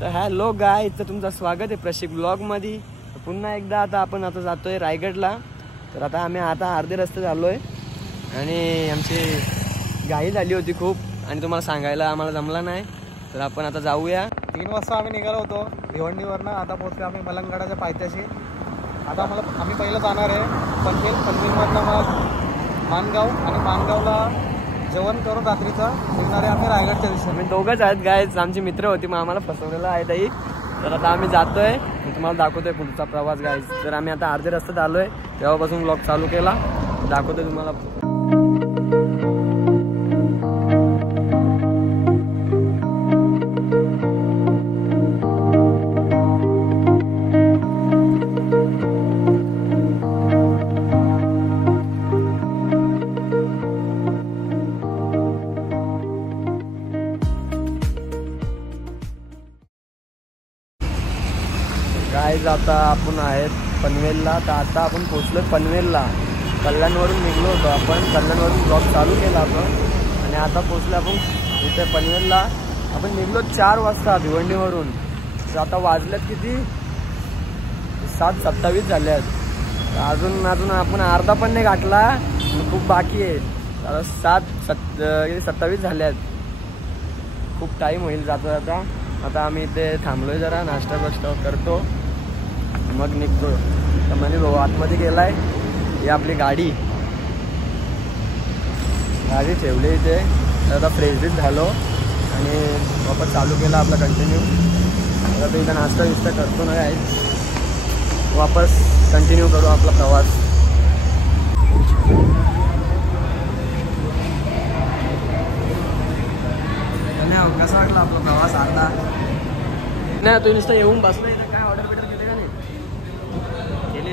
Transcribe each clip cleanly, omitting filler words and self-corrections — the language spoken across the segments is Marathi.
तर हॅलो गाईज, तर तुमचं स्वागत आहे प्रशिक ब्लॉगमध्ये. पुन्हा एकदा आपण आता जातोय रायगडला. तर आम्ही अर्धे रस्ते चाललोय आणि आमची घाई झाली होती खूप आणि तुम्हाला सांगायला आम्हाला जमला नाही. तर आपण आता जाऊया. 3 वाजता आम्ही निघालो होतो भिवंडीवरनं. आता पोहोचलो आम्ही मलंगगडाच्या पायथ्याशी. आता आम्ही पहिलं जाणार आहे पनवेलमधनं मग माणगाव आणि माणगावला जेवण करून रात्रीचं निघणारे आम्ही रायगडच्या दिवशी. आम्ही दोघंच आहेत गाईज. आमची मित्र होती मग आम्हाला फसवलेलं आहे ताई. तर आता आम्ही जातोय, तुम्हाला दाखवतोय पुढचा प्रवास गाईज. तर आम्ही आता अर्धे रस्त्यात आलोय, तेव्हापासून ब्लॉग चालू केला, दाखवतोय तुम्हाला. गाईज आता आपण आहेत पनवेलला. तर आता आपण पोचलो पनवेलला. कल्याणवरून निघलो होतो आपण, कल्याणवरून ब्लॉग चालू केला आपण आणि आता पोचलो आपण इथे पनवेलला. आपण निघलो 4 वाजता भिवंडीवरून. तर आता वाजल्यात किती 7:27 झाले आहेत. अजून आपण अर्धा पण नाही गाठला, खूप बाकी आहे. आता 7:27 झाले आहेत. खूप टाईम होईल जातो आता आम्ही इथे थांबलोय, जरा नाश्ता करतो मग निघतो. तर म्हणजे भाऊ आतमध्ये गेलाय. ही आपली गाडी ठेवली इथे. तर आता फ्रेश झालो आणि वापस चालू केला आपला कंटिन्यू. आता इथं नाश्ता करतो ना काय, वापस कंटिन्यू करू आपला प्रवास. कसा वाटला आपला प्रवास आता? नाही तू नुसतं येऊन बसला इथं. काय ऑर्डर केली का नाही?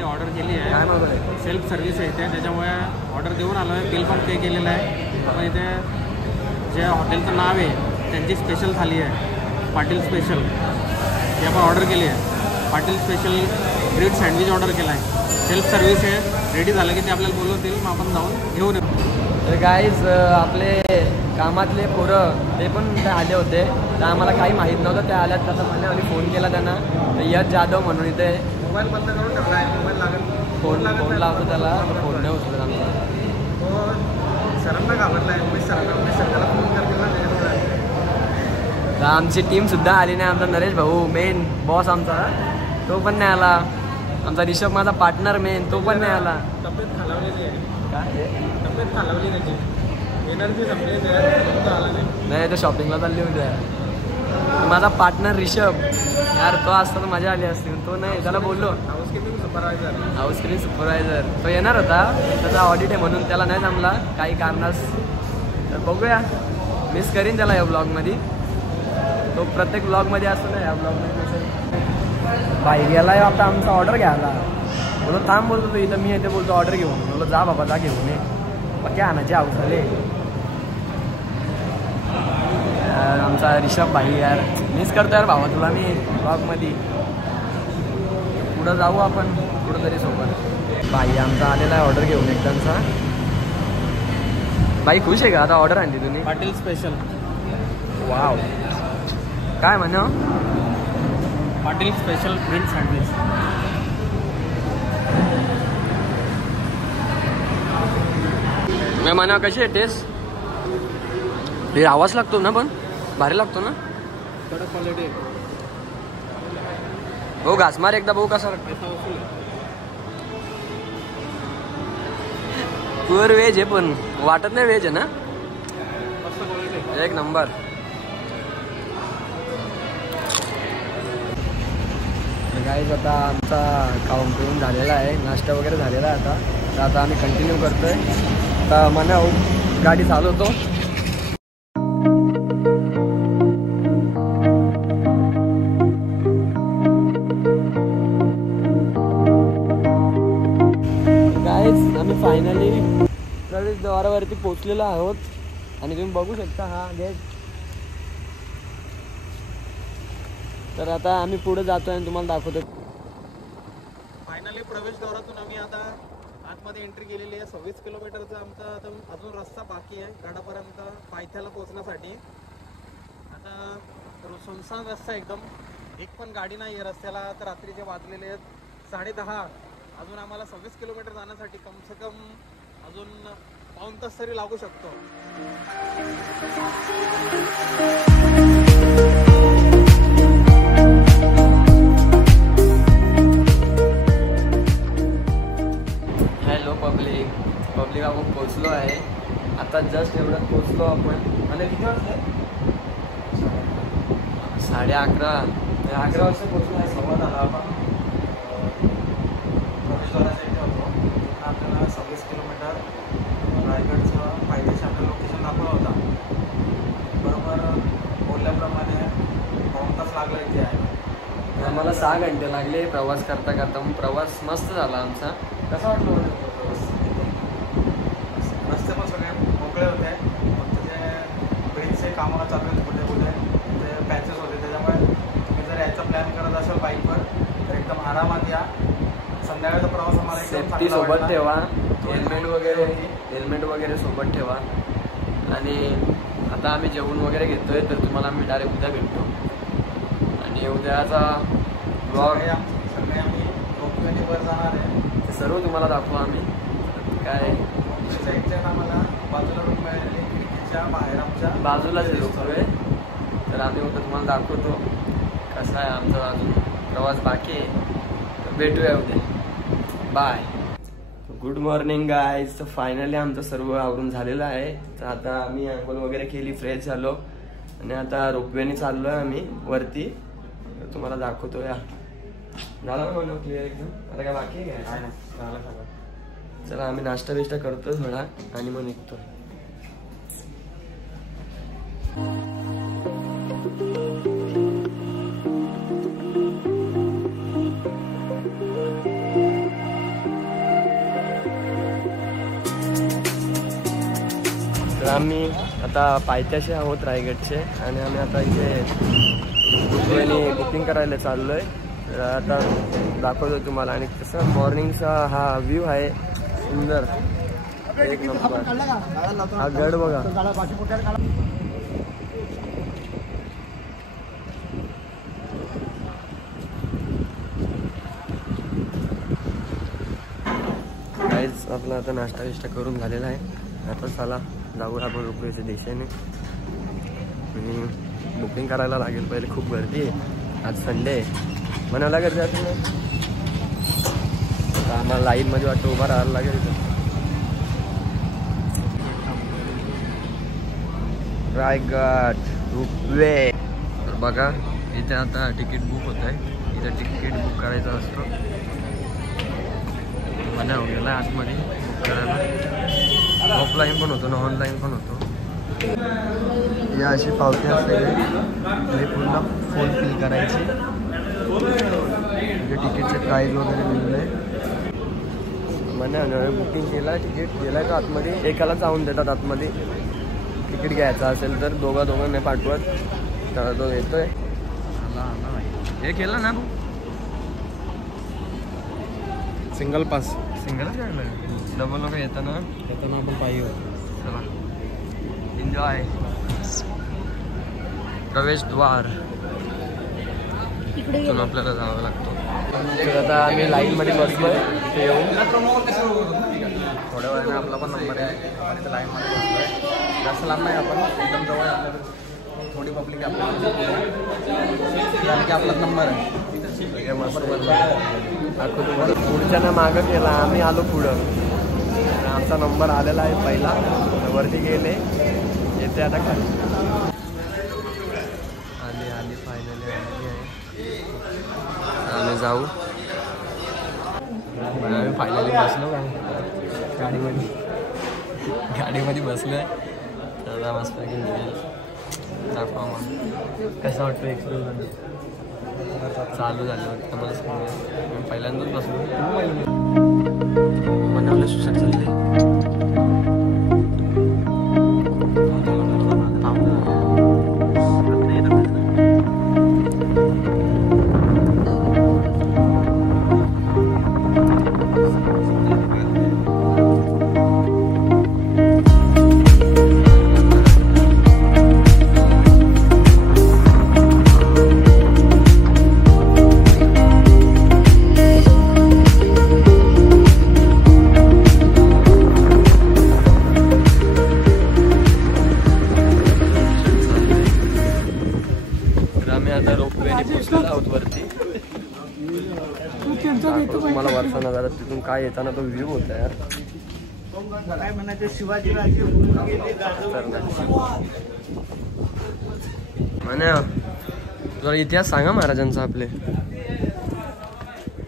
ऑर्डर केली आहे. काय मागवलं आहे? सेल्फ सर्व्हिस आहे इथे, त्याच्यामुळे ऑर्डर देऊन आलो आहे. बिल पण पे केलेलं आहे. आपण इथे जे हॉटेलचं नाव आहे त्यांची स्पेशल थाली आहे, पाटील स्पेशल. ती आपण ऑर्डर केली आहे. Patil special bread sandwich order केला आहे. सेल्फ सर्व्हिस आहे. रेडी झालं की ते आपल्याला बोलवतील, मग आपण जाऊन घेऊन येऊ. तर गाईज आपले कामातले पोरं ते पण आले होते. तर आम्हाला काही माहीत नव्हतं ते आल्यात. तसं मला आणि फोन केला त्यांना, यश जाधव म्हणून इथे. मोबाईल बंद करून ठेवला आहे. मोबाईल लागत फोन लावतो त्याला, फोन नाही उचलत आमचा. तो सरांना घाबरला आहे. उमेश सर त्याला फोन करतील ना त्याच्यामुळे. तर आमची टीमसुद्धा आली नाही. आमचा नरेश भाऊ मेन बॉस आमचा, तो पण नाही आला. आमचा ऋषभ माझा पार्टनर मेन, तो पण नाही आला. तब्येत खालावलेली आहे. काय तब्येत खालावली त्याची, एनर्जी संपली आला नाही. तो शॉपिंगला चालली होती. माझा पार्टनर ऋषभ यार, तो असता तर मजा आली असती. तो नाही, त्याला बोललो हाऊसकीपिंग सुपरवायझर तो येणार होता. त्याचा ऑडिट आहे म्हणून त्याला नाही जमला काही कारणास. तर बघूया, मिस करीन त्याला या ब्लॉगमध्ये. तो प्रत्येक ब्लॉगमध्ये असतो ना, या ब्लॉगमध्ये नसेल. बाई गेला आता आमचा ऑर्डर घ्यायला. बोलो थांब, बोलतो तो इथं. मी येते बोलतो ऑर्डर घेऊन. बोलो जा बाबा जा घेऊन ये. बाकी आणायचे हाऊस आले. आमचा ऋषभ भाई यार, मिस करतो यार भावा तुला मी ब्लॉगमध्ये. पुढं जाऊ आपण कुठं तरी सोबत. भाई आमचा आलेला आहे ऑर्डर घेऊन एकदांचा. बाई खुश आहे का आता ऑर्डर आणली तुम्ही? पाटील स्पेशल. वाव, काय म्हणा? Patil special bread sandwich. मी म्हणा कशी आहे टेस्ट? हे आवाज लागतो ना, पण भारी लागतो ना. कडक क्वालिटी आहे. भाऊ घास मार एकदा, भाऊ कसा लागतो? प्युअर व्हेज आहे पण वाटत नाही व्हेज आहे ना. एक नंबर. गाईज आता आमचा खाऊन पिऊन झालेला आहे, नाश्ता वगैरे झालेला आहे. तर आता आम्ही कंटिन्यू करतोय. आता म्हणा गाडी चालवतो. आम्ही फायनली प्रवेशद्वारावरती पोहोचलेलो आहोत आणि तुम्ही बघू शकता हा गेट. तर आता आम्ही पुढे जातोय आणि तुम्हाला दाखवतो. फायनली प्रवेशद्वारातून आम्ही आता आतमध्ये एंट्री केलेली आहे. 26 किलोमीटरचा आमचा अजून रस्ता बाकी आहे गडापर्यंत पायथ्याला पोहोचण्यासाठी. आता तर सुनसान रस्ता एकदम, एक पण गाडी नाही आहे रस्त्याला. तर रात्रीचे वाजलेले आहेत 10:30. अजून आम्हाला 26 किलोमीटर जाण्यासाठी कम से कम अजून पाऊण तास तरी लागू शकतो. हॅलो पब्लिक आपण पोचलो आहे. आता जस्ट एवढ्यात पोचलो आपण. आणि किती वाजता? 11:30 वाजता पोचलो आहे. 10:15 आपण प्रवेशद्वाराच्या इथे होतो. आपल्याला 26 किलोमीटर रायगडचं पायथ्याशी आपलं लोकेशन दाखवलं होता. बरोबर बोलल्याप्रमाणे पाऊण तास लागला इथे आहे. आम्हाला 6 घंटे लागले प्रवास करता करता. मग प्रवास मस्त झाला आमचा. कसा वाटलं होतं प्रवास? रस्ते पण सगळे मोकळे होते. फक्त ते ब्रिजचे कामाला चालू आहेत कुठे कुठे ते पॅचेस होते. त्याच्यामुळे तुम्ही जर यायचा प्लॅन करत असाल बाईकवर तर एकदम आरामात या. संध्याकाळचा प्रवास आम्हाला सेफ्टी सोबत ठेवा. हेल्मेट वगैरे सोबत ठेवा. आणि आता आम्ही जेवण वगैरे घेतोय तर तुम्हाला आम्ही डायरेक्ट उद्या भेटतो. आणि उद्याचा ब्लॉग सगळे आम्ही रोपवेवर जाणार आहे. ते सर्व तुम्हाला दाखवू आम्ही. काय साईडच्या आम्हाला बाजूला रूम मिळालेली, खिडकीच्या बाहेर आमच्या बाजूलाच रोपवे. तर आम्ही उद्या तुम्हाला दाखवतो कसा आहे आमचा अजून प्रवास बाकी आहे. तर भेटूया उद्या. बाय. Good morning guys. तर फायनली आमचं सर्व आवरून झालेलं आहे. तर आता आम्ही आंघोळ वगैरे केली, फ्रेश झालो आणि आता रोपवेने चाललो आहे आम्ही वरती. तर तुम्हाला दाखवतो. या झाला ना म्हणून क्लिअर एकदम. आता काय बाकी आहे काय? झालं सगळं. चला आम्ही नाश्ता बिष्टा करतो थोडा आणि मग निघतो. तर आम्ही आता पायथ्याशी आहोत रायगडचे. आणि आम्ही आता इथे बुकिंग करायला चाललो आहे. तर आता दाखवतो तुम्हाला. आणि कसं मॉर्निंगचा हा व्ह्यू आहे सुंदर एक नंबर. हा गड बघा. काहीच आपला आता नाश्ता विष्टा करून झालेला आहे. आता चला जाऊया आपण रोपवेच्या दिशेने. आणि बुकिंग करायला लागेल पहिले. खूप गर्दी आहे आज संडे आहे. मनाला गर्दी असेल ना. आम्हाला लाईनमध्ये वाटतं उभा राहायला लागेल इथं. रायगड रोपवे. तर बघा इथे आता तिकीट बुक होत आहे. इथं तिकीट बुक करायचं असतं. मला गेला आतमध्ये बुक करायला. ऑफलाईन पण होतो ना ऑनलाईन पण होतो. या अशी पावती असते. पूर्ण फुल फिल करायची. म्हणजे तिकीटचे प्राईज वगैरे लिहिलं आहे. मला बुकिंग केला, तिकीट गेला आहे का आतमध्ये. एकाला जाऊन देतात आतमध्ये. तिकीट घ्यायचं असेल तर दोघांना पाठवत. तर तो येतोय. हे केलं ना सिंगल पास. सिंगलच काढलं. डबल लोक येताना आपण पाहिजे. चला एन्जॉय. प्रवेशद्वार इथून आपल्याला जावं लागतो. तर आता आम्ही लाईनमध्ये बसलो आहे. येऊन थोड्या वेळाने आपला पण नंबर आहे. आपण इथे लाईनमध्ये बसलो आहे. जास्त लांब नाही आपण एकदम जवळ. आपल्याला थोडी पब्लिक आपल्याला की आपला नंबर आहे. मस्त दाखवतो तुम्हाला. पुढच्यानं मागं केला. आम्ही आलो पुढं. आमचा नंबर आलेला आहे पहिला. वरती गेले. येते आता खाली. आली फायनली आली आहे. आम्ही जाऊ. आम्ही फायनली बसलो गाडीमध्ये बसलो आहे. तर मस्त दाखवा मग कसं वाटतं एक्सपिरियन्स. चालू झालं वाटतं मला सांगा. मी पहिल्यांदाच बसलो. बनवलं सुसाट चालले. तर आम्ही आता रोपवेने पोहोचलेलो आहोत वरती. तुम्हाला वरचा नजारा तिथून काय येताना तो व्ह्यू होता यार. काय म्हणायचं शिवाजीराजे म्हणे जरा इतिहास सांगा महाराजांचा.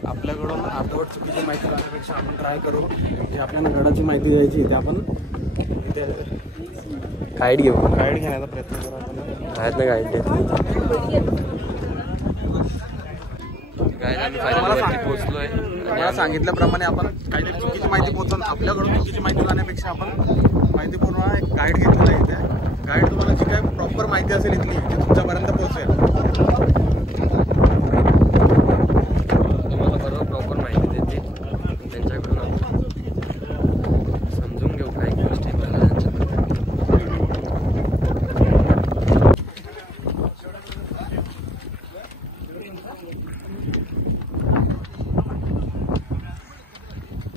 आपल्याकडून अर्धवट चुकीची माहिती जाण्यापेक्षा आपण ट्राय करू की आपल्याला गडाची माहिती द्यायची ते आपण गाईड घेऊ. गाईड घेण्याचा प्रयत्न करू. आपण आहेत ना गाईड वरती पोहोचलोय. मला सांगितल्याप्रमाणे आपण काहीतरी चुकीची माहिती पोहोचवून आपल्याकडून चुकीची माहिती जाण्यापेक्षा आपण माहितीपूर्ण एक गाईड घेतलेला आहे. त्या गाईड तुम्हाला जी काय प्रॉपर माहिती असेल इथली ती तुमच्यापर्यंत पोहोचेल. तुम्हाला बरोबर प्रॉपर माहिती देते. त्यांच्याकडून आपण समजून घेऊ काही गोष्टी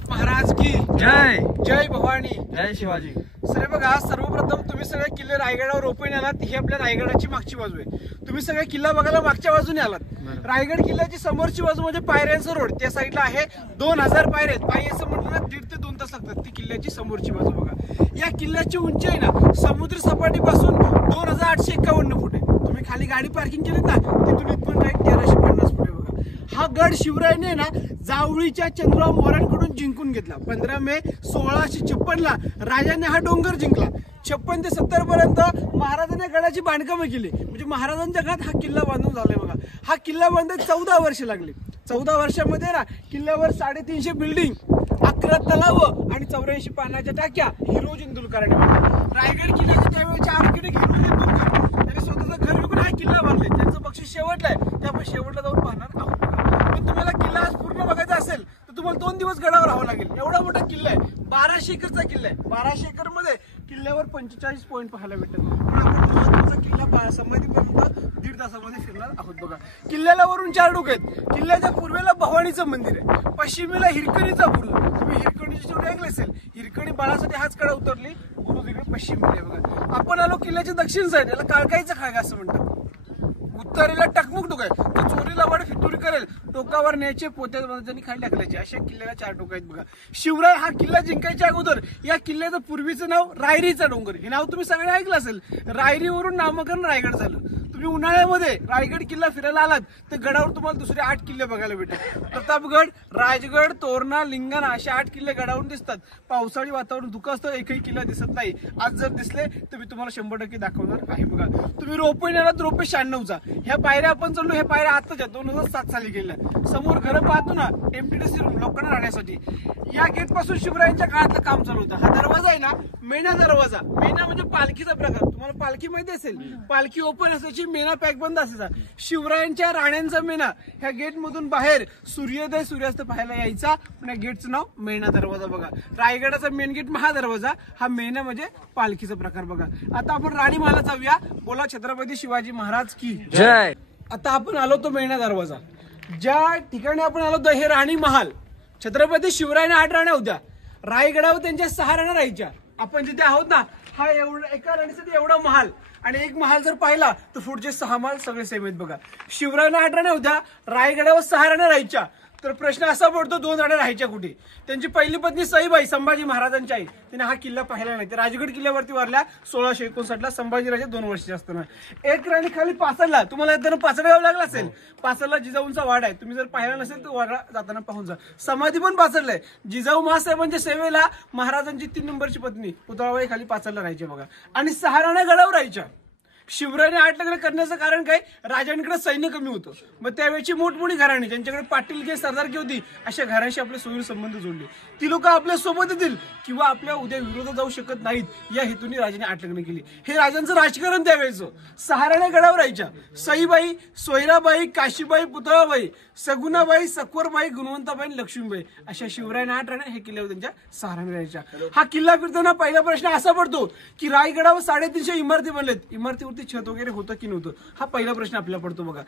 महाराज की जय. जय भवानी. जय शिवाजी. सर बघा, सर्वप्रथम तुम्ही सगळे किल्ले रायगडावर रोपवेने आलात. ही आपल्या रायगडाची मागची बाजू आहे. तुम्ही सगळे किल्ला बघायला मागच्या बाजूने आलात. रायगड किल्ल्याची समोरची बाजू म्हणजे पायऱ्यांचा रोड. त्या साईडला आहे 2000 पायऱ्या आहेत. पायी असं म्हटलं ना 1.5 ते 2 तास लागतात. ती किल्ल्याची समोरची बाजू बघा. या किल्ल्याची उंची आहे ना समुद्र सपाटीपासून 2851 फूट आहे. तुम्ही खाली गाडी पार्किंग केलीत ना तिथून इथून राईट 1350 फूट आहे बघा. हा गड शिवरायाने ना जावळीच्या चंद्रराव मोरांकडून जिंकून घेतला. 15 मे 1656 राजाने हा डोंगर जिंकला. 56 ते 70 पर्यंत महाराजांनी गडाची बांधकामं केली. म्हणजे महाराजांच्या काळात हा किल्ला बांधून झालाय बघा. हा किल्ला बांधायला 14 वर्ष लागली. 14 वर्षामध्ये ना किल्ल्यावर 350 बिल्डिंग, 11 तलाव आणि 84 पाण्याच्या टाक्या हिरोज इंदुलकरांनी बांधल्या. रायगड किल्ल्याच्या त्यावेळेचे आर्किटेक्ट हिरोज इंदुलकर त्यांनी स्वतःचं घर विकून हा किल्ला बांधले. त्यांचं बक्षीस शेवटला आहे ते आपण शेवटला जाऊन पाहणार आहोत. पण तुम्हाला किल्ला आज पूर्ण बघायचा असेल तर तुम्हाला 2 दिवस गडावर राहावं लागेल. एवढा मोठा किल्ला आहे. 1200 एकरचा किल्ला आहे. 1200 एकर मध्ये किल्ल्यावर 45 पॉईंट पाहायला भेटतात. पण आपण महत्वाचा किल्ला समाधीपर्यंत 1.5 तासामध्ये फिरणार आहोत बघा. किल्ल्याला वरून 4 डोके आहेत. किल्ल्याच्या पूर्वेला भवानीचं मंदिर आहे. पश्चिमेला हिरकणीचा बुरुज. तुम्ही हिरकणीची जेवढे ऐकले असेल. हिरकणी बाळासाठी हाच कडा उतरली. बुरुज इकडे पश्चिमेला आहे बघा. आपण आलो किल्ल्याच्या दक्षिण साईड. याला काळकाईचा खाळगा असं म्हणतात. उत्तरेला टकमुक टोक आहे. तो चोरीला वाढ फितुरी करेल. टोकावर न्यायचे पोत्यात बांधायचे खाली टाकल्याचे. अशा किल्ल्याला 4 टोक आहेत बघा. शिवराय हा किल्ला जिंकायच्या अगोदर या किल्ल्याचं पूर्वीचं नाव रायरीचा डोंगर. हे नाव तुम्ही सगळे ऐकलं असेल. रायरीवरून नामकरण रायगड झालं. तुम्ही उन्हाळ्यामध्ये रायगड किल्ला फिरायला आलात तर गडावर तुम्हाला दुसरे 8 किल्ले बघायला भेटतात. प्रतापगड, राजगड, तोरणा, लिंगाणा असे 8 किल्ले गडावरून दिसतात. पावसाळी वातावरण धुकं असतं. एकही किल्ला दिसत नाही. आज जर दिसले तर मी तुम्हाला 100% दाखवणार आहे बघा. तुम्ही रोपवेने आलात. रोपवे 96चा. ह्या पायऱ्या आपण चाललो. ह्या पायऱ्या आताच्या 2007 साली गेल्या. समोर घरं पाहतो ना MTDC रूम लोकांना राहण्यासाठी. या गेट पासून शिवरायांच्या काळातलं काम चालू होतं. हा दरवाजा आहे ना मेणा दरवाजा. मेणा म्हणजे पालखीचा प्रकार. तुम्हाला पालखी माहिती असेल. पालखी ओपन असायची. मेणा पॅक बंद असायचा. शिवरायांच्या राण्यांचा मेणा ह्या गेट मधून बाहेर सूर्योदय सूर्यास्त पाहायला यायचा. पण या गेटचं नाव मेणा दरवाजा बघा. रायगडाचा मेन गेट महादरवाजा. हा मेणा म्हणजे पालखीचा प्रकार बघा. आता आपण राणी महालात जाऊया. बोला छत्रपती शिवाजी महाराज की जय. आता आपण आलो तो मेणा दरवाजा. ज्या ठिकाणी आपण आलो तो हे राणी महाल. छत्रपती शिवरायांना 8 राण्या होत्या. रायगडावर त्यांच्या 6 राण्या राहायच्या. आपण जिथे आहोत ना हा एवढा एका राणीसाठी एवढा महाल. आणि एक महाल जर पाहिला तर पुढचे 6 महाल सगळे सेम आहेत बघा. शिवरायांना 8 राण्या होत्या. रायगडावर 6 राण्या राहायच्या. तर प्रश्न असा पडतो 2 राण्या राहायच्या कुठे. त्यांची पहिली पत्नी सईबाई संभाजी महाराजांची आई. तिने हा किल्ला पाहिला नाही. ते राजगड किल्ल्यावरती वारल्या 1659ला संभाजीराजे 2 वर्षाचे असताना. एक राणी खाली पाचडला. तुम्हाला येताना पाचड यावं लागलं असेल. पाचडला जिजाऊंचा वाडा आहे. तुम्ही जर पाहिला नसेल तर वाडा जाताना पाहून जा. समाधी पण पाचडलाय. जिजाऊ महासाहेबांच्या सेवेला महाराजांची 3 नंबरची पत्नी पुतळाबाई खाली पाचडला राहायची बघा. आणि 6 राण्या गडावर राहायच्या. शिवरायाने 8 लग्न करण्याचं कारण काय. राजांकडे सैन्य कमी होतं. मग त्यावेळची मोठमोठी घराणी ज्यांच्याकडे पाटीलकी सरदारकी होती अशा घरांशी आपले सोयीर संबंध जोडले. ती लोक आपल्या सोबत येतील किंवा आपल्या उद्या विरोधात जाऊ शकत नाहीत या हेतूने राजाने 8 लग्न केली. हे राजांचं राजकारण त्यावेळेचं. 6 राण्या गडावर राहायच्या. सईबाई, सोयराबाई, काशीबाई, पुतळाबाई, सगुणाबाई, सकवरबाई, गुणवंताबाई, लक्ष्मीबाई अशा शिवरायाने 8 राण्या हे किल्ल्यावर त्यांच्या 6 राण्या राहायच्या. हा किल्ला फिरताना पहिला प्रश्न असा पडतो की रायगडावर 350 इमारती बनलेत. इमारतीवरती छत वगैरे होतं की नव्हतं हा पहिला प्रश्न आपल्याला पडतो बघा.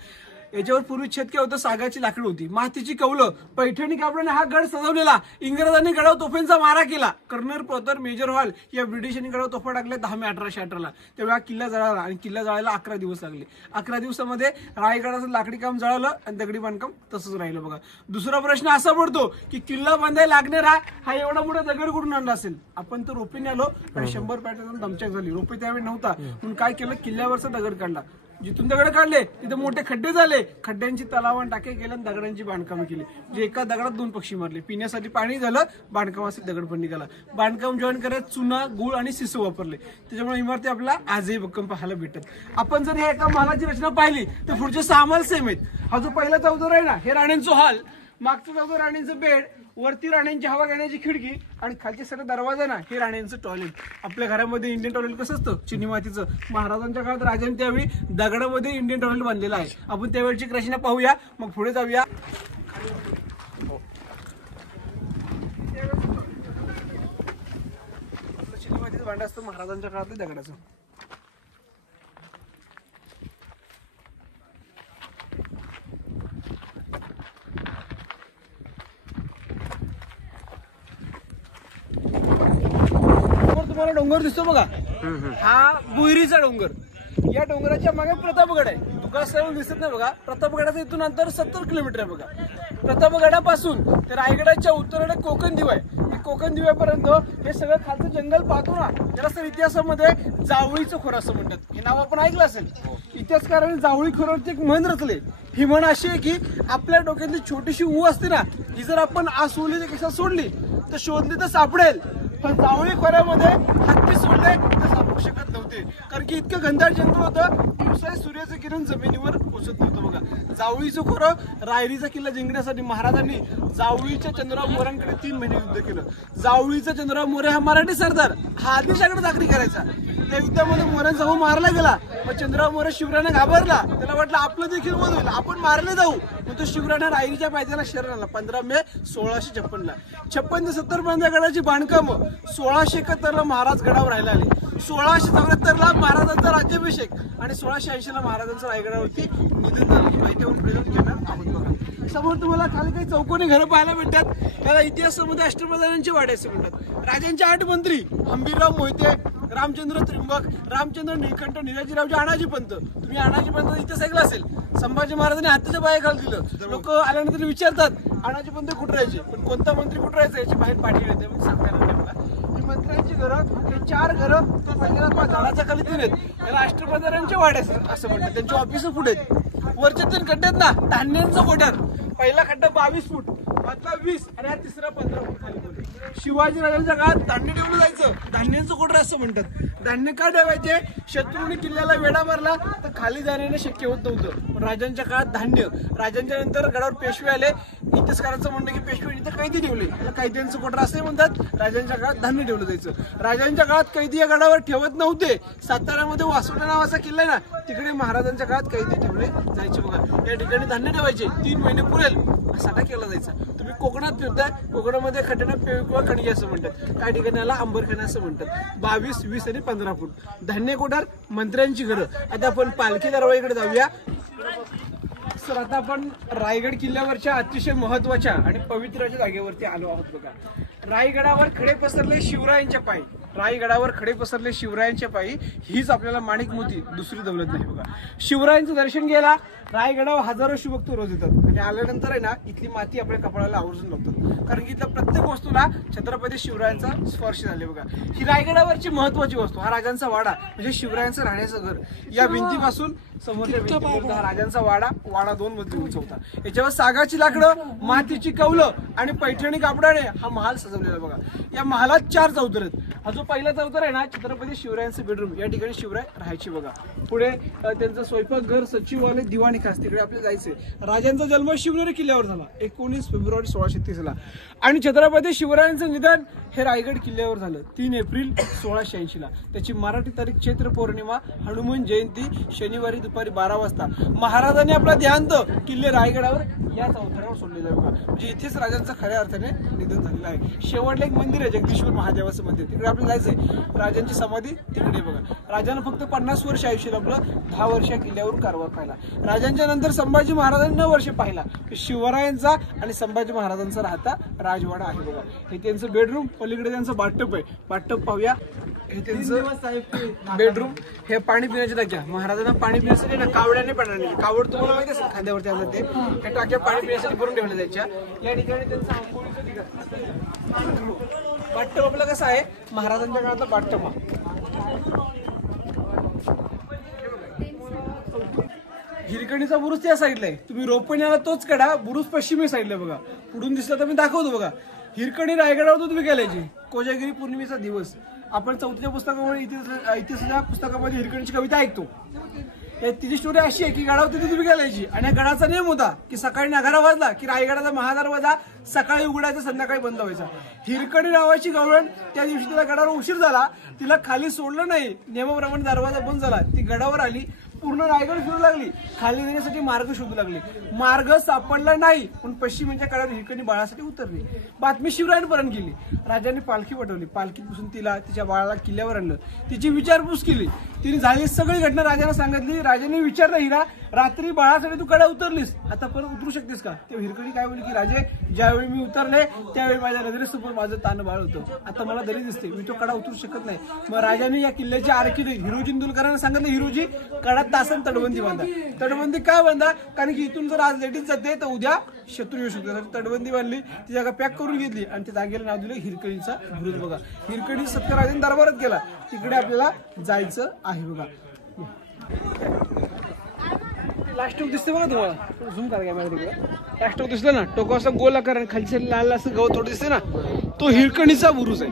याच्यावर पूर्वी छत काय होतं, सागाची लाकड होती, मातीची कौलं, पैठणी कापडाने हा गड सजवलेला. इंग्रजांनी गडावर तोफांचा मारा केला. कर्नल पोतर, मेजर हॉल या ब्रिटिशांनी गडावर तोफा टाकल्या 10 मे 1818ला. तेव्हा किल्ला जळाला आणि किल्ला जळायला 11 दिवस लागले. 11 दिवसामध्ये रायगडाचं लाकडी काम जळालं आणि दगडी बांधकाम तसंच राहिलं बघा. दुसरा प्रश्न असा पडतो की किल्ला बांधायला लागणारा हा एवढा मोठा दगड कुठून आणला असेल. आपण तर रोपीने आलो पण 100 पॅटर्न दमचक झाली. रोपी त्यावेळी नव्हता म्हणून काय केलं, किल्ल्यावरचा दगड काढला. जिथून दगड काढले तिथे मोठे खड्डे झाले. खड्ड्यांची तलावान टाके केले आणि दगडांची बांधकामं केली. म्हणजे एका दगडात 2 पक्षी मारले. पिण्यासाठी पाणी झालं, बांधकामासाठी दगड पण निघाला. बांधकाम जॉईन करायला चुना, गुळ आणि शिसू वापरले. त्याच्यामुळे इमारती आपल्याला आजही भक्कम पाहायला भेटतात. आपण जर हे एका महालाची रचना पाहिली तर पुढचे 6 महाल सेम आहेत. हा जो पहिला चौथर आहे ना, हे राण्यांचं हॉल, मागचं चौथर राण्यांचं बेड, वरती राण्यांची हवा घेण्याची खिडकी आणि खालचे सगळे दरवाजा ना, हे राण्यांचं टॉयलेट. आपल्या घरामध्ये इंडियन टॉयलेट कसं असतं, चिनी मातीचं. महाराजांच्या काळात राजांनी त्यावेळी दगडामध्ये इंडियन टॉयलेट बांधलेलं आहे. आपण त्यावेळची रचना पाहूया, मग पुढे जाऊया. चिनी मातीचं भांडं असतं महाराजांच्या काळातलं दगडाचं. तुम्हाला डोंगर दिसतो बघा, हा भुईरीचा डोंगर. या डोंगराच्या मागे प्रतापगड आहे. दुकान दिसत नाही बघा. प्रतापगडाचं इथून अंतर 70 किलोमीटर आहे बघा. प्रतापगडापासून ते रायगडाच्या उत्तरेकडे कोकण दिवा आहे. कोकण दिव्यापर्यंत हे सगळं खालचं जंगल पाहतो ना, त्याला सर इतिहासामध्ये जावळीचं खोरं असं म्हणतात. हे नाव आपण ऐकलं असेल. इतिहासकारांनी जावळी खोऱ्यावरती एक म्हण रचले. ही म्हण अशी आहे की आपल्या डोक्यातली छोटीशी ऊ असते ना, ही जर आपण आज सोडली तर सोडली तर शोधली तर सापडेल. पण जावळी खोऱ्यामध्ये हत्ती सोडले तर सापडू शकत नव्हते, कारण की इतकं घनदाट जंगल होतं. दिवसाही सूर्याचं किरण जमिनीवर पोचत नव्हतं बघा. जावळीचं खोरं, रायरीचा किल्ला जिंकण्यासाठी महाराजांनी जावळीच्या चंद्रराव मोऱ्यांकडे 3 महिने युद्ध केलं. जावळीचा चंद्रराव मोरे हा मराठी सरदार, हा आदिशाकडे चाकरी करायचा. त्या युद्धामध्ये मोऱ्यांचा भाऊ मारला गेला. मग चंद्रराव मोरे शिवरायाने घाबरला. त्याला वाटलं आपलं देखील मत होईल, आपण मारले जाऊ. मग तो शिवरायाने रायरीच्या पायथ्याला शरण आला 15 मे 1656ला. 56 ते 70 पर्यंत गडाची बांधकामं. 1671ला महाराज गडावर राहायला आले. 1674ला महाराजांचा राज्याभिषेक आणि 1680ला महाराजांचं रायगडावरती निधन झालं. ही माहिती आपण पुढे जाऊन घेणार आहोत बघा. समोर तुम्हाला खाली काही चौकोनी घरं पाहायला भेटतात. त्याला इतिहासामध्ये अष्टप्रधानांचे वाडे असे म्हणतात. राजांचे 8 मंत्री हंबीरराव मोहिते, रामचंद्र त्रिंबक, रामचंद्र निळकंठ, निराजीरावजी अनाजी पंत. तुम्ही अनाजी पंत इतिहास ऐकला असेल. संभाजी महाराजांनी हत्तीच्या पायाखाली दिलं. लोक आल्यानंतर विचारतात अनाजी पंत कुठे राहायचे, पण कोणता मंत्री कुठे राहायचा याची बाहेर पाठी येते म्हणजे सांगता येणार बघा. ही मंत्र्यांची घरं, हे 4 घरं तो पहिल्या झाडाच्या खाली 3 आहेत. याला अष्टप्रधानांचे वाडे असं म्हणतात. त्यांचे ऑफिस पुढे आहेत. वरच्या 3 खड्डे आहेत ना, धान्यांचं कोठार. पहिला खड्डा 22 फूट, मधला 20 आणि हा तिसरा 15 फूट खाली. शिवाजी राजांच्या काळात धान्य ठेवलं जायचं, धान्यांचं कोठार असं म्हणतात. धान्य का ठेवायचे, शत्रूने किल्ल्याला वेढा मारला तर खाली जाण्याने शक्य होत नव्हतं. राजांच्या काळात धान्य. राजांच्या नंतर गडावर पेशवे आले. इतिहासकारांचं म्हणणं की पेशव्यांनी तर कैदी ठेवले, कैद्यांचं कोठार असंही म्हणतात. राजांच्या काळात धान्य ठेवलं जायचं. राजांच्या काळात कैदी या गडावर ठेवत नव्हते. साताऱ्यामध्ये वासोटा नावाचा किल्ला आहे ना, तिकडे महाराजांच्या काळात कैदी ठेवले जायचे बघा. या ठिकाणी धान्य ठेवायचे, 3 महिने पुरेल साठा केला जायचा. तुम्ही कोकणात फिरताय, कोकणामध्ये खड्ड्यांना पेव किंवा खणगी असं म्हणतात. काही ठिकाणी याला अंबरखाना असं म्हणतात. 22, 20 आणि 15 फूट धान्य कोठार, मंत्र्यांची घरं. आता आपण पालखी दरवाजाकडे जाऊया. सर आता आपण रायगड किल्ल्यावरच्या अतिशय महत्वाच्या आणि पवित्र जागेवरती आलो आहोत बघा. रायगडावर खडे पसरले शिवरायांच्या पायी. रायगडावर खडे पसरले शिवरायांच्या पायी हीच आपल्याला माणिक मोती, दुसरी दौलत नाही बघा. शिवरायांचं दर्शन घ्यायला रायगडावर हजारो शिवभक्त रोज येतात आणि आल्यानंतर आहे ना इथली माती आपल्या कपाळाला आवर्जून लावतात, कारण की इथल्या प्रत्येक वस्तूला छत्रपती शिवरायांचा स्पर्श झाले बघा. ही रायगडावरची महत्वाची वस्तू, हा राजांचा वाडा म्हणजे शिवरायांचं राहण्याचं घर. या भिंतीपासून समोरच्या भिंतीपर्यंत हा राजांचा वाडा 2 मजली उंच होता. याच्यावर सागाची लाकडं, मातीची कौलं आणि पैठणी कापडाने हा महाल सजवलेला बघा. या महालात 4 चौतर आहेत. हा जो पहिला चौतर आहे ना, छत्रपती शिवरायांचं बेडरूम. या ठिकाणी शिवराय राहायचे बघा. पुढे त्यांचं स्वयंपाकघर, सचिवालय, दिवाणी खास, तिकडे आपल्याला जायचंय. राजांचा जन्म शिवनेरी किल्ल्यावर झाला 19 फेब्रुवारी 1630ला आणि छत्रपती शिवरायांचं निधन हे रायगड किल्ल्यावर झालं 3 एप्रिल 1680ला. त्याची मराठी तारीख चैत्र पौर्णिमा, हनुमान जयंती, शनिवारी दुपारी 12 वाजता महाराजांनी आपला देहांत किल्ले रायगडावर या चौथऱ्यावर सोडलेलं आहे बघा. म्हणजे इथेच राजांचं खऱ्या अर्थाने निधन झालेलं आहे. शेवटला एक मंदिर आहे जगदीश्वर महादेवाचं मंदिर, तिकडे आपल्याला जायचंय. राजांची समाधी तिकडे बघा. राजानं फक्त 50 वर्ष आयुष्य लाभलं, 10 वर्ष किल्ल्यावर कारभार पाहिला. राजांच्या नंतर संभाजी महाराजांनी 9 वर्ष पाहिला. शिवरायांचा आणि संभाजी महाराजांचा राहता राजवाडा आहे बघा. हे त्यांचं बेडरूम, पलीकडे त्यांचं बाथटब आहे. बाथटब पाहूया. हे त्यांचं बेडरूम. हे पाणी पिण्याच्या टाक्या. महाराजांना पाणी पिण्यासाठी ना कावड्याने पाणी, कावड तुम्हाला माहिती असेल खांद्यावरती आणलं ते, त्या टाक्या पाणी पिण्यासाठी भरून ठेवल्या जायच्या. या ठिकाणी त्यांचं आंघोळीचं ठिकाण. बाथटब आपलं कसं आहे महाराजांच्या काळातला बाथटब. हिरकणीचा बुरुज त्या साईडला आहे. तुम्ही रोपण्याला तोच कडा, बुरुज पश्चिमी साईडला बघा. पुढून दिसला तर मी दाखवतो बघा. हिरकणी रायगडावर तुम्ही गेल्याची कोजागिरी पौर्णिमेचा दिवस. आपण 4थ्या पुस्तकामध्ये इतिहासाच्या पुस्तकामध्ये हिरकणीची कविता ऐकतो. तिची स्टोरी अशी आहे की गडावर तिथे तुम्ही गेलायची आणि गडाचा नियम होता की सकाळी नगारा वाजला की रायगडाचा महादरवाजा सकाळी उघडायचा, संध्याकाळी बंद व्हायचा. हिरकणी नावाची गवळण त्या दिवशी तिला गडावर उशीर झाला, तिला खाली सोडलं नाही, नियमाप्रमाणे दरवाजा बंद झाला. ती गडावर आली, पूर्ण रायगड फिरू लागली, खाली येण्यासाठी मार्ग शोधू लागली. मार्ग सापडला नाही, पण पश्चिमेच्या कडावर हिरकणी बाळासाठी उतरली. बातमी शिवरायांपर्यंत गेली. राजांनी पालखी पाठवली. पालखीत बसून तिला तिच्या बाळाला किल्ल्यावर आणलं. तिची विचारपूस केली. तिने झाली सगळी घटना राजांना सांगितली. राजांनी विचारलं, हिरा रात्री बाळासाठी तू कडा उतरलीस, आता परत उतरू शकतेस का? ते हिरकणी काय बोलली की राजे, ज्यावेळी मी उतरले त्यावेळी माझ्या नजरेसमोर माझं तान बाळ होतं, आता मला दरी दिसते, मी तो कडा उतरू शकत नाही. मग राजांनी या किल्ल्याची आरखी हिरोजी इंदुलकरांना सांगितलं, हिरोजी कडा तासन तटबंदी बांधा. तटबंदी काय बांधा? कारण की इथून जर आज लेडीज जाते तर उद्या शत्रू येऊ शकतो. तटबंदी बांधली, ती जागा पॅक करून घेतली आणि त्या जागेला नाव दिलं हिरकणीचा बुरुज बघा. हिरकणी सत्कारराजांनी दरबारात गेला, तिकडे आपल्याला जायचं आहे बघा. लास्ट टोक दिसते बघा तुम्हाला, झूम करा कॅमेरा तिकडे. लास्ट टोक दिसलं ना, टोकाचा गोल आकार आणि खालची लाल असं गवत थोडं दिसते ना, तो हिरकणीचा बुरुज आहे.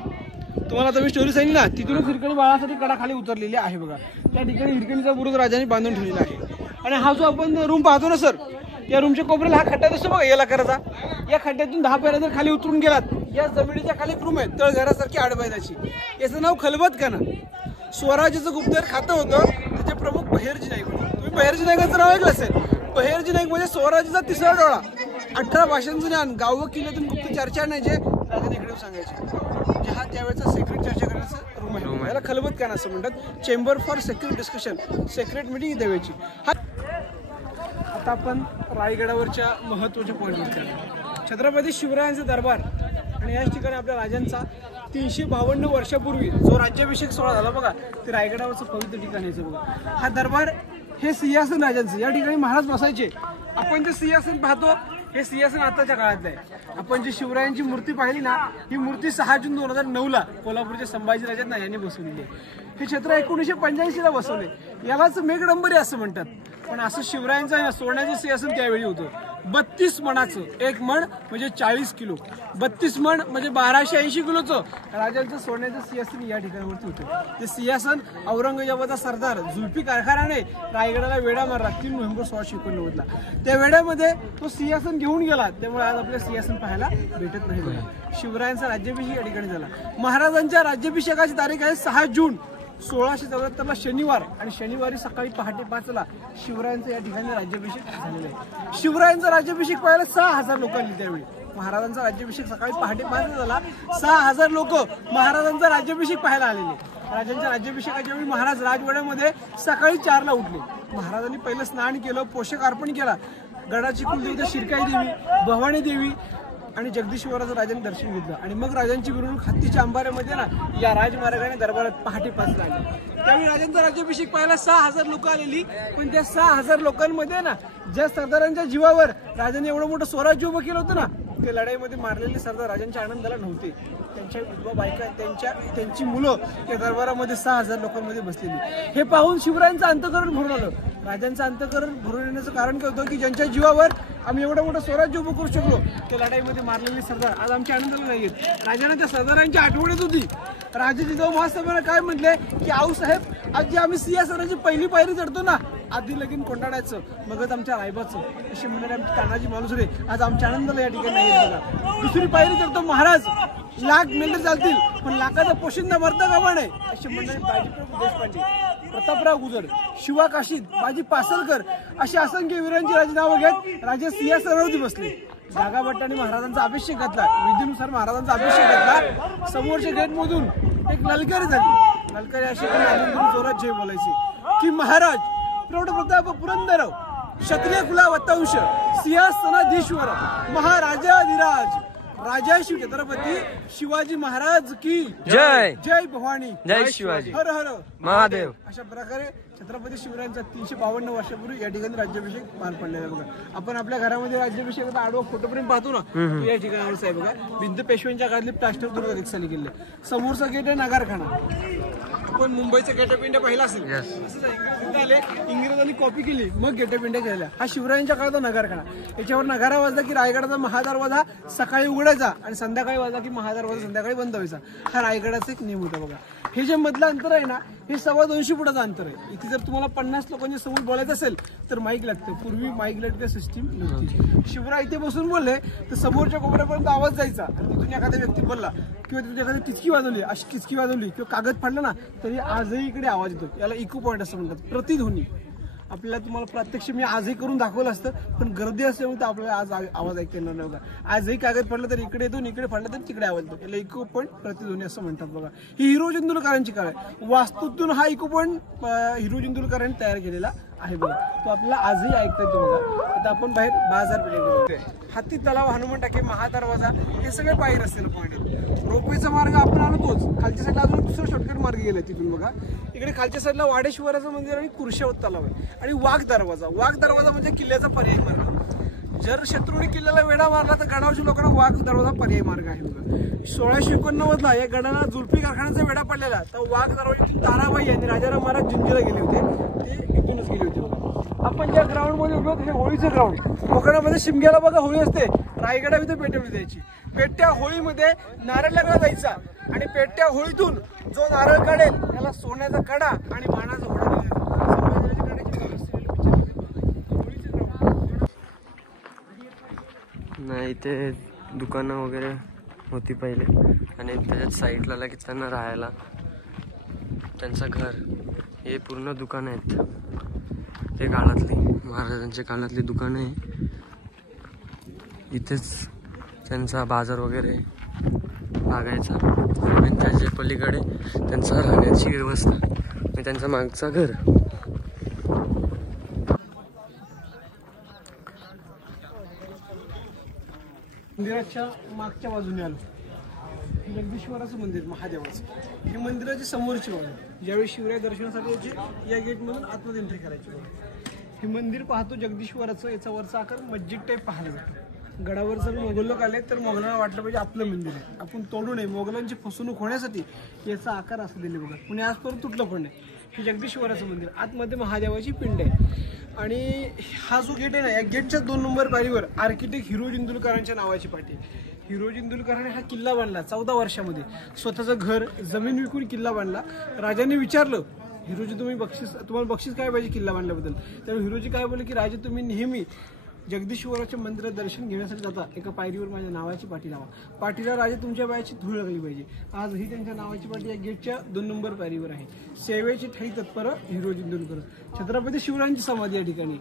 तुम्हाला आता मी स्टोरी सांगितली ना, तिथूनच हिरकणी बाळासाठी कडा खाली उतरलेली आहे बघा. त्या ठिकाणी हिरकणीचा बुरुज राजांनी बांधून ठेवलेला आहे. आणि हा जो आपण रूम पाहतो ना सर, या रूमच्या कोपऱ्याला हा खड्डा दिसतो बघा याला करायचा. या खड्ड्यातून 10 पायऱ्या जर खाली उतरून गेलात, या जमिनीच्या खाली रूम आहे तळघरासारखी आडबायदाची. याचं नाव खलबतखाना. स्वराज्याचं गुप्तहेर खातं होतं, त्याचे प्रमुख बहिर्जी नाईक होते. तुम्ही बहिर्जी नाईकांचं नाव ऐकलं असेल. बहिर्जी नाईक म्हणजे स्वराज्याचा तिसरा डोळा. 18 भाषांचं ज्ञान, गाव किल्ल्यातून गुप्त चर्चा आणायचे, राजाने इकडे सांगायचे. हा त्यावेळेचा सेक्रेट चर्चा करण्याचं रूम आहे. याला खलबतखाना असं म्हणतात. Chamber for secret discussion, secret meeting द्यायची. आता आपण रायगडावरच्या महत्वाच्या पॉईंटवर, छत्रपती शिवरायांचा दरबार. आणि याच ठिकाणी आपल्या राजांचा 352 वर्षापूर्वी जो राज्याभिषेक सोहळा झाला बघा, ते रायगडावरचं पवित्र ठिकाण यायचं बघा. हा दरबार हे सिंहासन राजांचं. या ठिकाणी महाराज बसायचे. आपण जे सिंहासन पाहतो हे सिंहासन आताच्या काळातलं आहे. आपण जी शिवरायांची मूर्ती पाहिली ना, ही मूर्ती 6 जून 2009ला कोल्हापूरच्या संभाजी राजांना यांनी बसवलेली आहे. हे छत्र 1985ला बसवले. यालाच मेघडंबरी असं म्हणतात. पण असं शिवरायांचं सोन्याचं सिंहासन त्यावेळी होतं. 32 मणाचं. 1 मण म्हणजे 40 किलो. 32 मण म्हणजे 1280 किलोचं राजांचं सोन्याचं सिंहासन या ठिकाणावरती होतं. ते सिंहासन औरंगजेबाचा सरदार जुल्फिकार खानाने रायगडाला वेढा मारला 3 नोव्हेंबर 1689ला. त्या वेड्यामध्ये तो सिंहासन घेऊन गेला. त्यामुळे आज आपल्याला सिंहासन पाहायला भेटत नाही बघा. शिवरायांचा राज्याभिषेक या ठिकाणी झाला. महाराजांच्या राज्याभिषेकाची तारीख आहे 6 जून 1674ला शनिवार. आणि शनिवारी सकाळी पहाटे 5ला शिवरायांचा या ठिकाणी राज्याभिषेक झालेला आहे. शिवरायांचा राज्याभिषेक पाहायला 6000 लोक आली त्यावेळी. महाराजांचा राज्याभिषेक सकाळी पहाटे 5ला झाला. 6000 लोक महाराजांचा राज्याभिषेक पाहायला आलेले. राजांच्या राज्याभिषेकाच्या वेळी महाराज राजवाड्यामध्ये सकाळी 4ला उठले. महाराजांनी पहिलं स्नान केलं, पोषक अर्पण केला. गडाची कुलदेवता शिरकाई देवी, भवानी देवी आणि जगदीश्वराचं राजांनी दर्शन घेतलं. आणि मग राजांची मिरवणूक हत्तीच्या अंबाऱ्यामध्ये ना या राजमार्गाने दरबारात पहाटे 5ला आली. त्यावेळी राजांचा राज्याभिषेक पाहायला 6000 लोक आलेली. पण त्या 6000 लोकांमध्ये ना ज्या सरदारांच्या जीवावर राजांनी एवढं मोठं स्वराज्य उभं केलं होतं ना, ते लढाईमध्ये मारलेले सरदार राजांच्या आनंदाला नव्हते. त्यांच्या विधवा बायका, त्यांची मुलं त्या दरबारामध्ये 6000 लोकांमध्ये बसलेली. हे पाहून शिवरायांचं अंतःकरण भरून आलं. राजांचं अंतःकरण भरून येण्याचं कारण काय होतं की ज्यांच्या जीवावर आम्ही एवढं मोठं स्वराज्य उभं करू शकलो, त्या लढाईमध्ये मारलेले सरदार आज आमच्या आनंदाला नाही आहेत. राजांना त्या सरदारांची आठवण येत होती. राजे जिजाऊ महासभेला काय म्हटले की आऊसाहेब, आज जी आम्ही सिंहासनाची पहिली पायरी चढतो ना, आधी लगीन कोंडाळायचं मगच आमच्या रायबाचं, असे म्हणणारे आमचे तानाजी मालुसरे आज आमच्या आनंदाला या ठिकाणी नाही बघा. दुसरी पायरी चढतो महाराज, लाख मेंढर चालतील पण लाखाचा पोशिंदा मरता कामा नये, असे म्हणणारे बाजीप्रभू देशपांडे. प्रतापराव गुजर, शिवा काशीद, बाजी पासलकर अशी असंख्य वीरांची राजे नावं घेत राजे सिंहासनावरती बसले. जागा भट्टांनी महाराजांचा अभिषेक घातला, विधीनुसार महाराजांचा अभिषेक घातला. समोरच्या गेट मधून एक ललकारी झाली. ललकारी अशी जोरात जय बोलायची की महाराज प्रौढ प्रताप पुरंदर क्षत्रिय कुला वंश सिंहासनाधीश्वर महाराजाधिराज राजाशी छत्रपती शिवाजी महाराज की जय. जय भवानी, जय शिवाजी, हर हर महादेव. अशा प्रकारे छत्रपती शिवरायांचा 352 वर्षापूर्वी या ठिकाणी राज्याभिषेक पार पडलेला आहे. बघा आपण आपल्या घरामध्ये राज्याभिषेकाचा आडवा फोटो पर्यंत पाहतो ना, तो या ठिकाणावर आहे. बघा भिंत पेशव्यांच्या काळातली प्लास्टर दुर्ग रिक्षाने केले. समोरचा गेट आहे नगारखाना. पण मुंबईचा गेट ऑफ इंडिया पहिला असेल असंच आहे. इंग्रजांनी कॉपी केली मग गेट ऑफ इंडिया केला. हा शिवरायांच्या काळाचा नगारखाना. याच्यावर नगारा वाजला की रायगडाचा महादरवाजा सकाळी उघडायचा आणि संध्याकाळी वाजला की महादरवाजा संध्याकाळी बंद व्हायचा. हा रायगडाचा एक नियम होता. बघा हे जे मधलं अंतर आहे ना, हे 250 फुटाचं अंतर आहे. इथे जर तुम्हाला 50 लोकांच्या समोर बोलायचं असेल तर माईक लागतं. पूर्वी माईक लाईट सिस्टीम नव्हती. शिवराय इथे बसून बोलले तर समोरच्या कोपऱ्यापर्यंत आवाज जायचा आणि तिथून एखादा व्यक्ती बोलला किंवा तिथून एखादी टिचकी वाजवली, अशी टिचकी वाजवली किंवा कागद फाडला ना तरी आजही इकडे आवाज येतो. याला इको पॉईंट असं म्हणतात, प्रतिध्वनी. आपल्याला तुम्हाला प्रत्यक्ष मी आजही करून दाखवलं असतं पण गर्दी असल्यामुळे तर आपल्याला आज आवाज ऐकता येणार नाही. बघा आजही कागद पडलं तर इकडे येतो, इकडे पडलं तर तिकडे आवाज येतो. याला इको पॉईंट प्रतिध्वनी असं म्हणतात. बघा ही हिरो जिंदुलकरांची काळ आहे. वास्तूतून हा इको पॉईंट हिरो जिंदुलकरांनी तयार केलेला आहे. बघा तो आपल्याला आजही ऐकता येतो. बघा आता आपण बाहेर बाजारपेठेत हत्ती तलाव, हनुमान टाके, महादरवाजा हे सगळे पायी रस्त्याला पॉईंट आहेत. रोपवेचा मार्ग आपण आलो तोच. खालच्या साईडला अजून दुसरा शॉर्टकट मार्ग गेलाय तिथून. बघा इकडे खालच्या साईडला वाडेश्वराचं मंदिर आणि कुरशेवत तलाव आहे. आणि वाघ दरवाजा. वाघ दरवाजा म्हणजे किल्ल्याचा पर्यायी मार्ग. जर शत्रूने किल्ल्याला वेढा मारला तर गडावरच्या लोकांना वाघ दरवाजा पर्यायी मार्ग आहे. बघा 1689 या गडाला जुल्फी कारखान्याचा वेढा पडलेला तर वाघ दरवाजातून ताराबाई आणि राजाराम महाराज जिंजीला गेले होते, ते इथूनच गेले होते. आपण ज्या ग्राउंड मध्ये उभे होतो हे होळीचं ग्राउंड. कोकणामध्ये शिमग्याला बघा होळी असते, रायगडा इथे पेटवली द्यायची. पेट्या होळीमध्ये नारळ लागला जायचा आणि पेट्या होळीतून जो नारळ काढेल त्याला सोन्याचा कडा आणि मानाचा घोडा नाही. इथे दुकानं वगैरे होती पहिले आणि त्याच्यात साईडला लगेच त्यांना राहायला त्यांचं घर. हे पूर्ण दुकानं आहेत. ते काळातली महाराजांच्या काळातली दुकानं आहे. इथेच त्यांचा बाजार वगैरे लागायचा आणि त्याच्या पलीकडे त्यांचा राहण्याची व्यवस्था आणि त्यांचा मागचा घर. मंदिराच्या मागच्या बाजूने आलो. जगदीश्वराचं मंदिर महादेवाचं. हे मंदिराची समोरची बाजू. ज्यावेळी शिवराय दर्शनासाठी यायचे या गेटमधून आतमध्ये एंट्री करायची. हे मंदिर पाहतो जगदीश्वराचं. याचा वरचा आकार मस्जिद टाईप पाहायला भेटतो. गडावर जर मोगल लोक आले तर मोगलांना वाटलं पाहिजे आपलं मंदिर आहे, आपण तोडू नये. मोगलांची फसवणूक होण्यासाठी याचा आकार असं दिले. बघा पुणे आजपर्यंत तुटलं पण नाही. हे जगदीश्वराचं मंदिर. आतमध्ये महादेवाची पिंड आहे. आणि हा जो गेट आहे ना, या गेटच्या 2 नंबर पायरीवर आर्किटेक्ट हिरो जिंदुलकरांच्या नावाची पाटी. हिरो जिंदुलकरांनी हा किल्ला बांधला 14 वर्षामध्ये. स्वतःचं घर जमीन विकून किल्ला बांधला. राजांनी विचारलं हिरोजी तुम्हाला बक्षीस काय पाहिजे किल्ला बांधल्याबद्दल. त्यामुळे हिरोजी काय बोलले की राजे तुम्ही नेहमी जगदीश्वराच्या मंदिरात दर्शन घेण्यासाठी जाता, एका पायरीवर माझ्या नावाची पाटी लावा. पाटीला राजे तुमच्या पायाची धूळ लागली पाहिजे. आजही त्यांच्या नावाची पाटी या गेटच्या 2 नंबर पायरीवर आहे. सेवेची ठाई तत्पर हिरो जिंदुलकर. छत्रपती शिवरायांची समाधी या ठिकाणी.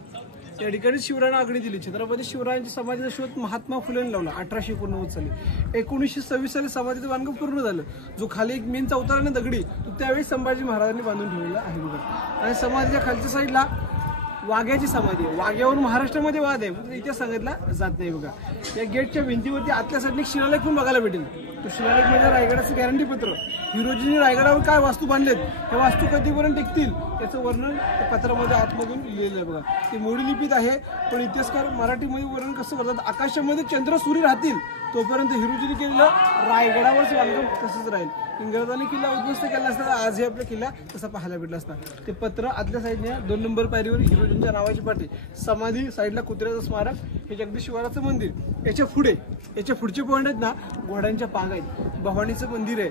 या ठिकाणी शिवरायांना आगळी दिली. छत्रपती शिवरायांची समाधीचा शोध महात्मा फुलेंनी लावला 1889 साली. 1926 साली समाधीचं बांधकाम पूर्ण झालं. जो खाली एक मेन चौतारा ना दगडी तो त्यावेळी संभाजी महाराजांनी बांधून ठेवलेला आहे. बघा आणि समाधीच्या खालच्या साईडला वाघ्याची समाधी आहे. वाघ्यावरून महाराष्ट्रामध्ये वाद आहे पण इथे सांगितला जात नाही. बघा या गेटच्या भिंतीवरती आतल्या साईडने एक शिलालेख पण बघायला भेटेल. तो शिलालेख म्हणजे रायगडाचं गॅरंटी पत्र. हिरोजींनी रायगडावर काय वास्तू बांधलेत, हे वास्तू कधीपर्यंत टिकतील याचं वर्णन त्या पत्रामध्ये आतमधून लिहिलेलं आहे. बघा ते मोडी लिपीत आहे पण इतिहासकार मराठीमध्ये वर्णन कसं करतात, आकाशामध्ये चंद्र सूर्य राहतील तोपर्यंत हिरोजींनी केलेलं रायगडावरचं बांधकाम तसंच राहील. इंग्रजांनी किल्ला उद्ध्वस्त केला असता आजही आपला किल्ला तसा पाहायला भेटला असता. ते पत्र आतल्या साईडने 2 नंबर पायरीवर हिरोजींच्या नावाची पाटी. समाधी साईडला कुत्र्याचं स्मारक. हे जगदीश्वराचं मंदिर. याच्या पुढचे पॉईंट आहेत ना, घोड्यांच्या पांग आहेत. भवानीचं मंदिर आहे.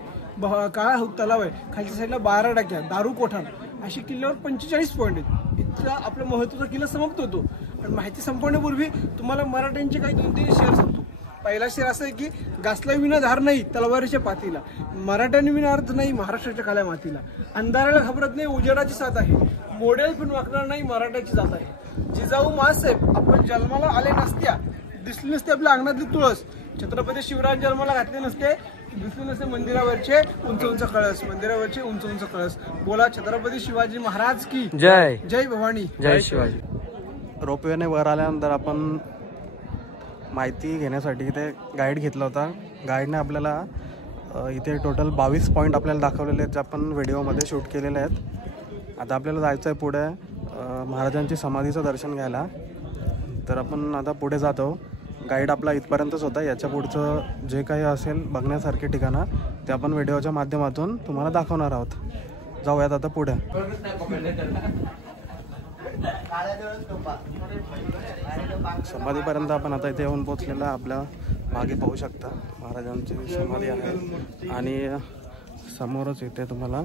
काळा तलाव आहे. खालच्या साईडला 12 टाक्या, दारू कोठार अशी किल्ल्यावर 45 पॉईंट आहेत. इथला आपला महत्त्वाचा किल्ला समाप्त होतो. आणि माहिती संपवण्यापूर्वी तुम्हाला मराठ्यांचे काही 2-3 शेअर सांगतो. पहिला शेर असं आहे की घासला विना धार नाही तलवारीच्या पातीला, मराठ्याने विना अर्थ नाही महाराष्ट्राच्या काल्या मातीला, अंधाराला घाबरत नाही उजेडाची साथ आहे, मोडेल पण वाकणार नाही मराठ्याची जात आहे. जिजाऊ मासाहेब आपण जन्माला आले नसत्या, दिसली नसते आपल्या अंगणातली तुळस, छत्रपती शिवराज जन्माला घातले नसते, दिसले नसते मंदिरावरचे उंच उंच कळस, मंदिरावरचे उंच उंच कळस. बोला छत्रपती शिवाजी महाराज की जय. जय भवानी, जय शिवाजी. रोपवेने वर आल्यानंतर आपण माहिती घेण्यासाठी इथे गाईड घेतला होता. गाईडने आपल्याला इथे टोटल 22 पॉईंट आपल्याला दाखवलेले आहेत, जे आपण व्हिडिओमध्ये शूट केलेले आहेत. आता आपल्याला जायचं आहे पुढे महाराजांची समाधीचं दर्शन घ्यायला. तर आपण आता पुढे जातो. गाईड आपला इथपर्यंतच होता. याच्या पुढचं जे काही असेल बघण्यासारखे ठिकाणं ते आपण व्हिडिओच्या माध्यमातून तुम्हाला दाखवणार आहोत. जाऊयात आता पुढे. समाधीपर्यंत आपण आता इथे येऊन पोचलेला. आपल्या मागे पाहू शकता महाराजांची समाधी आहे आणि समोरच इथे तुम्हाला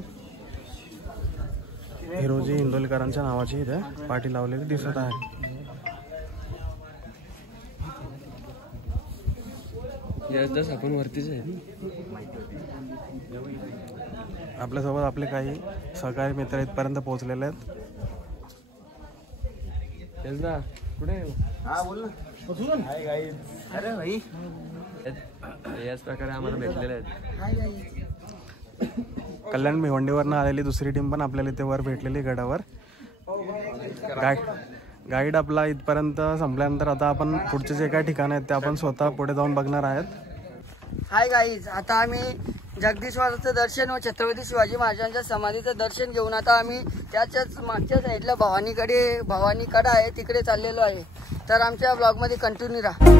हिरोजी इंदोलीकरांच्या नावाची इथे पाटी लावलेली दिसत आहे. जस आपण वरतीच आहे. आपल्यासोबत आपले काही सहकारी मित्र इथपर्यंत पोहोचलेले आहेत. कुठे अरे भाई याच प्रकारे आम्हाला भेटलेले आहेत. कल्याण भिवंडीवरनं आलेली दुसरी टीम पण आपल्याला इथे वर भेटलेली गडावर. गाईड आपला इथपर्यंत संपल्यानंतर आता आपण पुढचे जे काही ठिकाण आहेत ते आपण स्वतः पुढे जाऊन बघणार आहेत. हाय गाईज, आता आम्ही जगदीश्वराचं दर्शन व छत्रपती शिवाजी महाराजांच्या समाधीचं दर्शन घेऊन आता आम्ही त्याच्याच मागच्या साईडला भवानीकडा आहे तिकडे चाललेलो आहे. तर आमच्या ब्लॉगमध्ये कंटिन्यू राहा.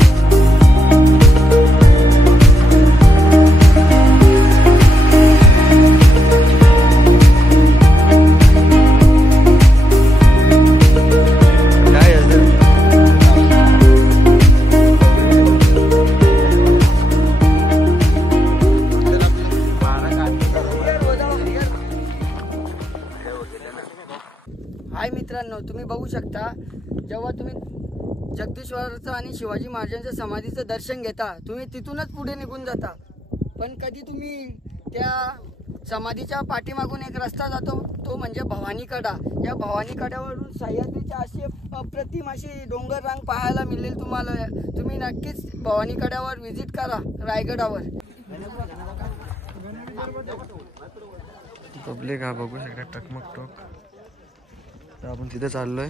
हाय मित्रांनो, तुम्ही बघू शकता जेव्हा तुम्ही जगदीश्वराचं आणि शिवाजी महाराजांच्या समाधीचं दर्शन घेता तुम्ही तिथूनच पुढे निघून जाता, पण कधी तुम्ही त्या समाधीच्या पाठीमागून एक रस्ता जातो तो म्हणजे भवानीकडा. या भवानीकड्यावरून सह्याद्रीच्या अशी अप्रतिम अशी डोंगर रांग पाहायला मिळेल तुम्हाला. तुम्ही नक्कीच भवानीकड्यावर व्हिजिट करा रायगडावर. पब्लिक हा बघू शकता टकमक टोक. तर आपण तिथे चाललोय.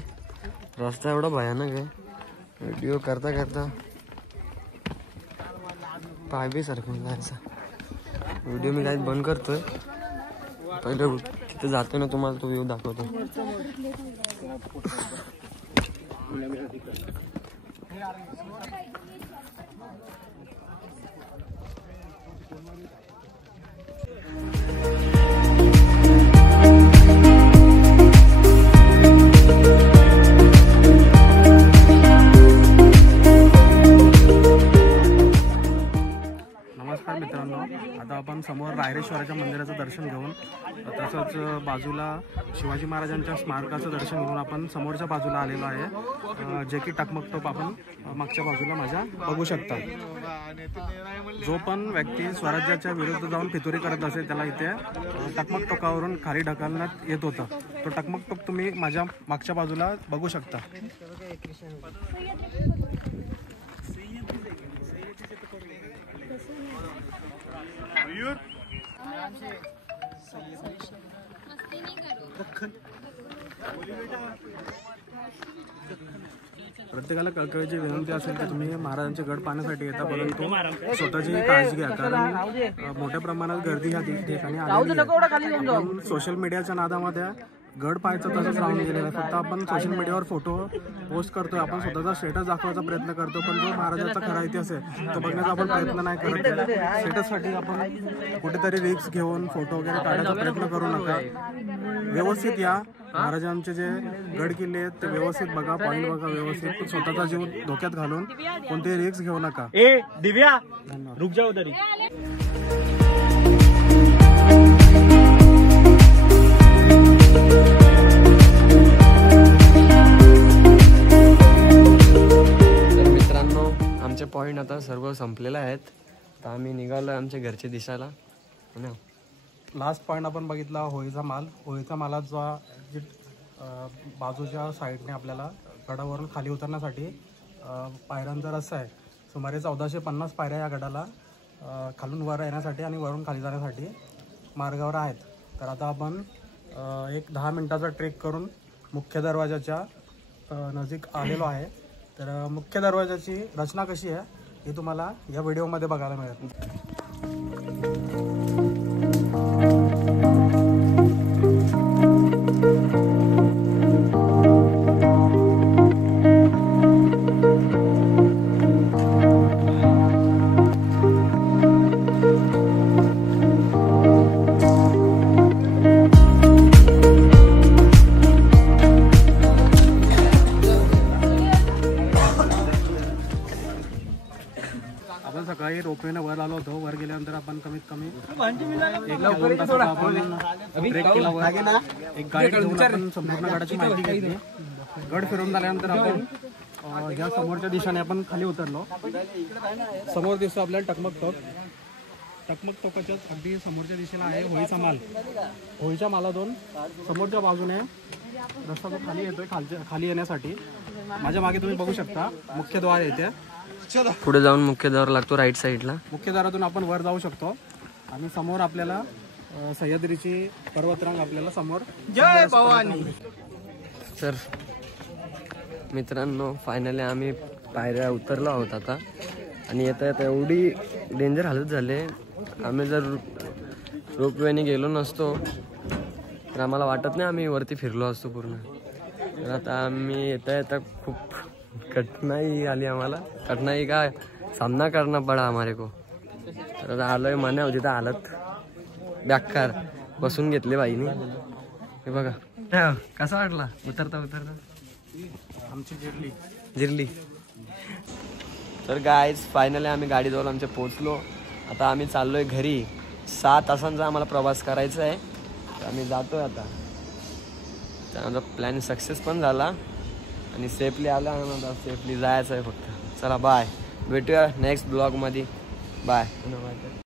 रस्ता एवढा भयानक आहे, व्हिडिओ करता करता पाय बी सरकून जायचा. व्हिडिओ मी काही बंद करतोय. पहिले तिथे जातो ना तुम्हाला तो व्ह्यू दाखवतो. नमस्कार मित्रांनो, आता आपण समोर रायरेश्वराच्या मंदिराचं दर्शन घेऊन तसंच बाजूला शिवाजी महाराजांच्या स्मारकाचं दर्शन घेऊन आपण समोरच्या बाजूला आलेलो आहे, जे की टकमकटोप आपण मागच्या बाजूला माझ्या बघू शकता. जो पण व्यक्ती स्वराज्याच्या विरुद्ध जाऊन फितुरी करत असेल त्याला इथे टकमकटोकावरून खाली ढकलण्यात येत होतं. तो टकमकटोक तुम्ही माझ्या मागच्या बाजूला बघू शकता. प्रत्येकाला कळकळीची विनंती असेल की तुम्ही महाराजांचे गड पाहण्यासाठी येता, परंतु स्वतःची काळजी घ्या, कारण मोठ्या प्रमाणात गर्दी ह्या ठिकाणी आलेली आहे. आपण सोशल मीडियाच्या नादामध्ये गड पाहायचं तसंच राहून गेलेलं आहे. फक्त आपण सोशल मीडियावर फोटो पोस्ट करतोय, आपण स्वतःचा स्टेटस दाखवायचा प्रयत्न करतो, पण जो महाराजांचा खरा इतिहास आहे तो बघण्याचा आपण प्रयत्न नाही करत. स्टेटससाठी आपण कुठेतरी रिस्क घेऊन फोटो वगैरे काढायचा प्रयत्न करू नका. व्यवस्थित या. महाराजांचे जे गड किल्ले आहेत ते व्यवस्थित बघा, पॉईंट बघा व्यवस्थित. स्वतःचा जीव धोक्यात घालून कोणतेही रिस्क घेऊ नका. दिव्या रुक जाओ तरी. पॉईंट आता सर्व संपलेले आहेत. तर आम्ही निघालो आहे आमच्या घरच्या दिशाला. लास्ट पॉईंट आपण बघितला होळीचा माल. होळीचा मालाचा जे बाजूच्या साईडने आपल्याला गडावरून खाली उतरण्यासाठी पायऱ्यांचा रस्ता आहे. सुमारे 1450 पायऱ्या या गडाला खालून वर येण्यासाठी आणि वरून खाली जाण्यासाठी मार्गावर आहेत. तर आता आपण एक 10 मिनिटाचा ट्रेक करून मुख्य दरवाजाच्या नजीक आलेलो आहे. तर मुख्य दरवाजाची रचना कशी आहे हे तुम्हाला या व्हिडिओमध्ये बघायला मिळेल. आपण सकाळी रोपवेने वर आलो होतो. वर गेल्यानंतर आपण कमीत कमी 1-2 तासाचा आपण ट्रेक केला वर. एक गाईड घेऊन आपण संपूर्ण गडाची माहिती घेतली. गड फिरून झाल्यानंतर आपण या समोरच्या दिशेने आपण खाली उतरलो. समोर दिसतो आपल्याला टकमक टोक. टकमक टोकाच्या अगदी समोरच्या दिशेला आहे होळीचा माल. होळीच्या मालातून समोरच्या बाजूने रस्ता जो खाली येतोय खाली येण्यासाठी माझ्या मागे तुम्ही बघू शकता मुख्य द्वार येते. पुढे जाऊन मुख्य द्वार लागतो राईट साईडला. मुख्य द्वारातून आपण वर जाऊ शकतो आणि समोर आपल्याला सह्याद्रीची पर्वतरांग आपल्याला समोर. जय भवानी. तर मित्रांनो फायनली आम्ही पायऱ्या उतरलो आहोत आता. आणि येता येता एवढी डेंजर हालत झाले. आम्ही जर रोपवेने गेलो नसतो तर आम्हाला वाटत नाही आम्ही वरती फिरलो असतो पूर्ण. तर आता आम्ही येता येता खूप कठिनाई आली आम्हाला. कठिनाई का सामना करना पडा हमारे को. तर आता आलोय मान्य होती तर हालत बेकार बसून घेतले बाईनी. हे बघा कसा वाटला उतरता उतरता. आमची जिरली. तर गाईज फायनली आम्ही गाडीजवळ आमच्या पोचलो. आता आम्ही चाललोय घरी. 6 तासांचा आम्हाला प्रवास करायचा आहे. तर आम्ही जातोय आता. तर आमचा प्लॅन सक्सेस पण झाला आणि सेफली आला. आता सेफली जायचं आहे फक्त. चला बाय. भेटूया नेक्स्ट ब्लॉगमध्ये. बाय.